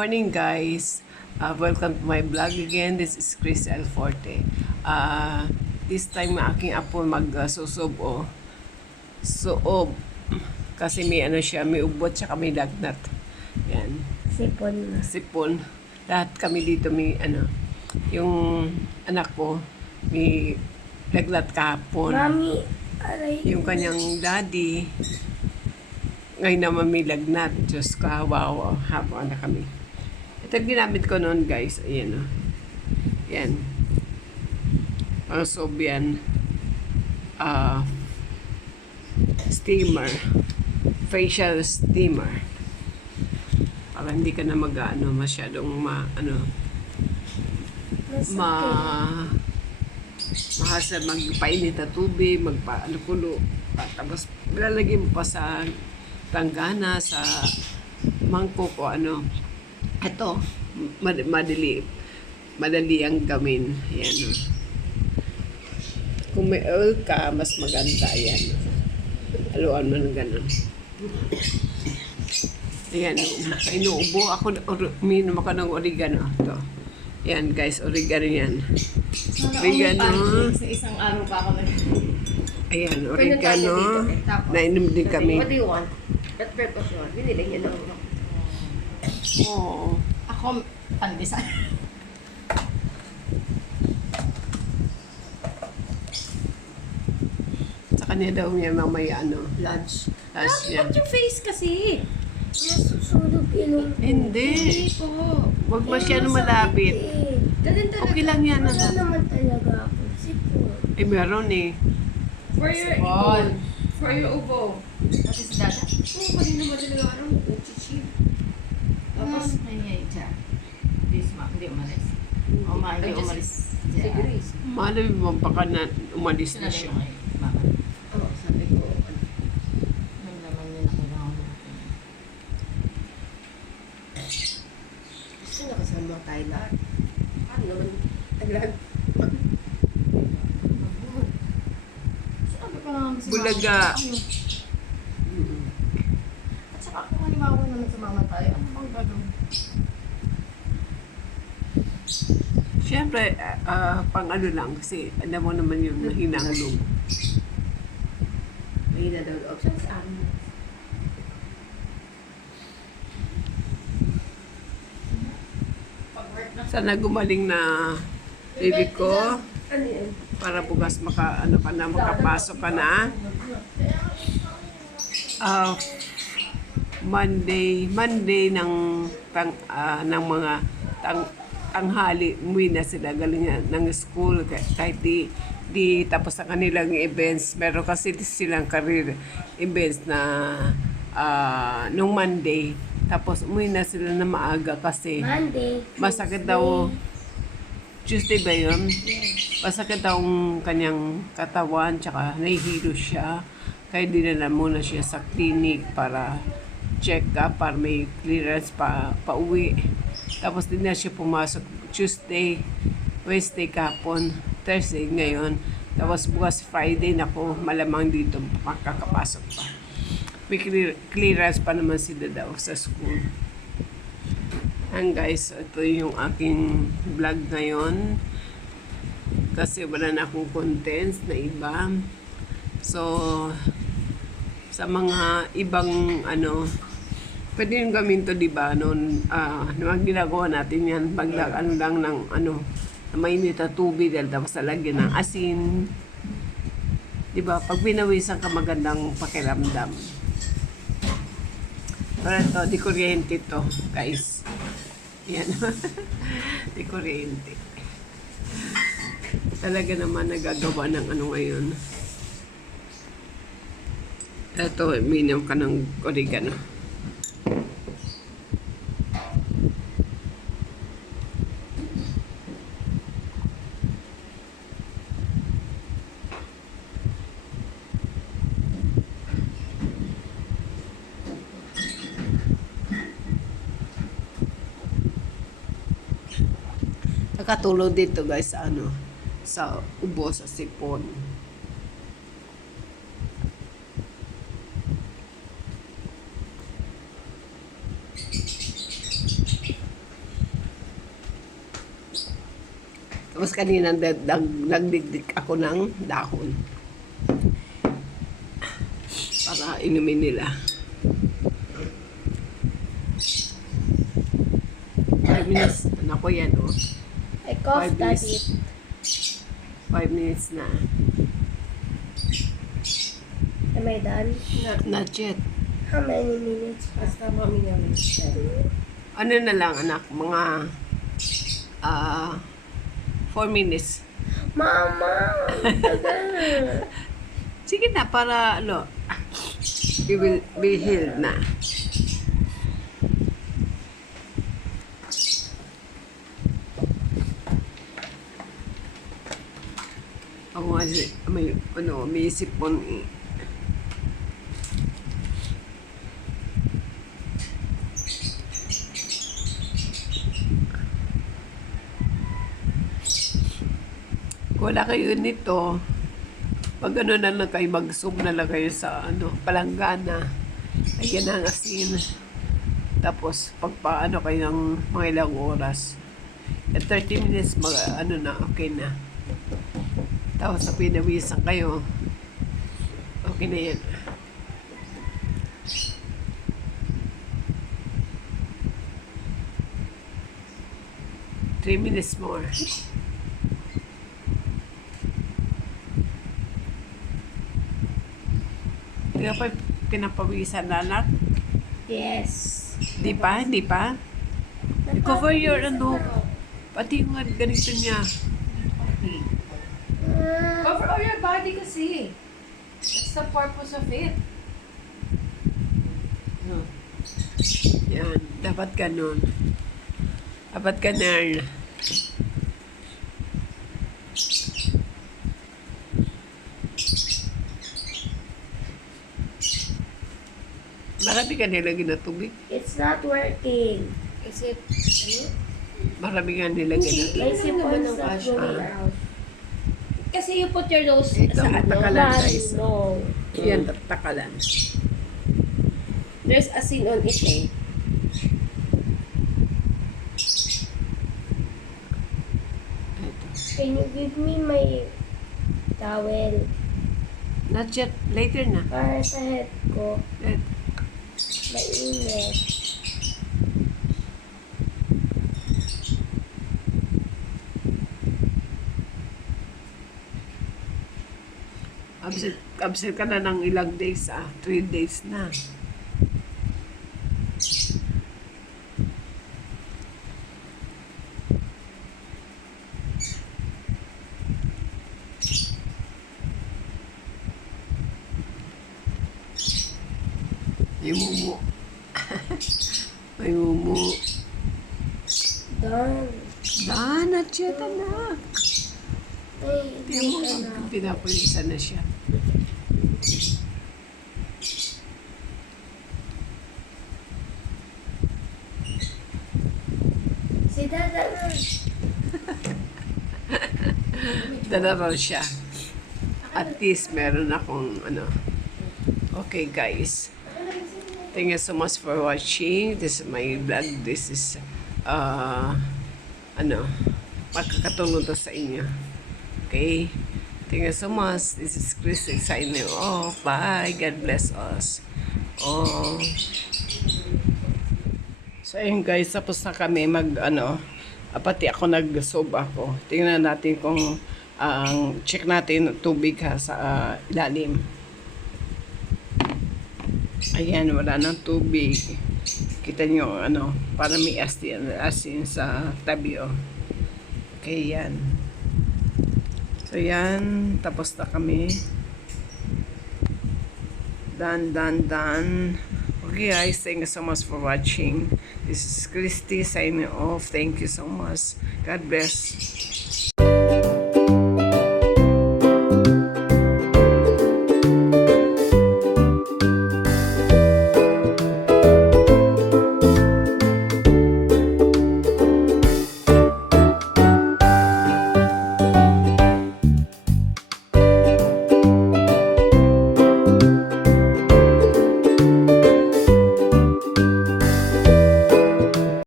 morning guys. Welcome to my vlog again. This is Chris L. Forte. This time aking apo magsusubo. Suob. Kasi may ano siya, may ubot siya may lagnat. Yan. Sipon. Sipon. Lahat kami dito may ano. Yung anak ko may lagnat kahapon. Mami, aray. Yung kanyang daddy ngayon naman may lagnat. Diyos ko, wow, haba na kami. Ito yung ginamit ko noon, guys. Ayan, o. Yan. Pang Sobian. Steamer. Facial steamer. Para hindi ka na mag-ano, masyadong mahasa magpainit na tubig, magpa-ano-kulo. Tapos, lalagyan mo pa sa tanggana, sa mangkok o ano. Ito, madali ang gawin. Ayan, o. Kung may oil ka, mas maganda. Ayan. Haluan mo ng gano'n. Ayan, inuubo. Ako, uminom ako ng oregano. Ito. Ayan, guys, oregano yan. Oregano. Sa isang araw pa ako Ayan, oregano. Nainom din kami. What do you want? At purpose yun. Binili niya lang. Oo. Ako, pandesal. Sa kanya daw niya mamaya Lunch. lunch niya. Put your face kasi. Nasusunog yun. Hindi. po. Huwag masyado malapit. Ganun talaga. Okay lang yan. Wala naman talaga ako. Sipon. Eh, meron eh. For your Sipon. For your ubo. Pati si Dada. Oo, pati naman talaga. Chichi. Tapos, Ay, siya. Hindi umalis. O, hindi umalis. si Grace. Malay mo, baka na umalis na siya. Oo, sabi ko. Naman yun ako lang ako. Gusto na kasama tayo lahat. Paano naman? Aglag. Sabi ko lang si Bulaga. At saka kung halimbawa naman sa mama tayo, ano bang gagawin? Siyempre, pang ano lang, kasi alam mo naman yung mahinang loob. Mahina daw loob. Saan sa amin? Sana gumaling na baby ko Ano yan? para bukas makapasok ka na. Monday ng mga tanghali umuwi na sila galing ng school kahit di tapos ang kanilang events. Meron kasi silang career events na nung Monday. Tapos umuwi na sila na maaga kasi Monday. masakit daw. Tuesday ba yun? Masakit daw ang kanyang katawan, tsaka nahihilo siya. Kaya dinala muna siya sa clinic para check up, para may clearance pa uwi. Tapos din na siya pumasok Tuesday, Wednesday kahapon, Thursday ngayon. Tapos bukas Friday, naku, malamang dito makakapasok pa. May clearance pa naman sila daw sa school. And guys, ito yung aking vlog ngayon. Kasi wala na akong contents na iba. So, sa mga ibang pwede yung gawin to, diba? Noon, naman ginagawa natin yan. Lang ng mainit na tubig, tapos lalagyan ng asin. Diba? Pag binawisan ka, magandang pakiramdam. Pero ito, di kuryente to, guys. Yan. Di kuryente. Talaga naman nagagawa ng ngayon. Ito, minum ka ng oregano. Nakatulog dito guys sa ubo, sa sipon. Tapos kanina nagdigdik ako ng dahon. Para inumin nila. 5 minutes. Nako yan, oh. I coughed 5 at minutes. it. 5 minutes na. Am I done? Not yet. How many minutes? Basta mami namin. Ano na lang, anak? Mga 4 minutes. Mama! Tagal. Sige na, para ano, you will be healed na. Ako nga, may sipon eh. Wala kayo nito. Pag ano na lang kayo, mag-zoom na lang kayo sa palanggana. Ayan ang asin. Tapos, pagpaano kayo ng mga ilang oras. At 30 minutes, na, okay na. Tapos, sa pinawisan kayo, okay na yan. Three minutes more. Hindi ka pa pinapawisan na, anak? Yes. Di pa? Hindi pa? I-cover your pati yung ganito niya. Cover all your body kasi. That's the purpose of it. Yan, dapat ganun. Dapat ganun. Marami ka nilagay na tubig. It's not working. Is it, ano? Marami ka nilagay na tubig. My Hindi sipon's naman ang not kasha. going out. Kasi you put your nose Ito, sa takalan Daddy, guys. no. Yan, takalan. There's asin on it eh. Can you give me my towel? Not yet. Later na. Para sa head ko, Let- mainit. Absent ka na ng ilang days, 3 days na. May mumu. May mumu. Done. Not yet, anak. Ay, Tingnan mo, hindi na. pinapulisan na siya. Si Dada na. Dalawa siya. At least meron akong Okay guys. Thank you so much for watching. This is my vlog. This is makakatulong to sa inyo. Okay? Thank you so much. This is Chris signing off. Bye. God bless us. Oh. So ayun guys, tapos na kami pati ako nag-sob ako. Tingnan natin kung check natin tubig sa ilalim. Ayan, wala nang tubig. Kita nyo, para may asin sa tabi, oh. Okay, yan. So, yan. Tapos na kami. Done. Okay, guys. Thank you so much for watching. This is Christy signing off. Thank you so much. God bless.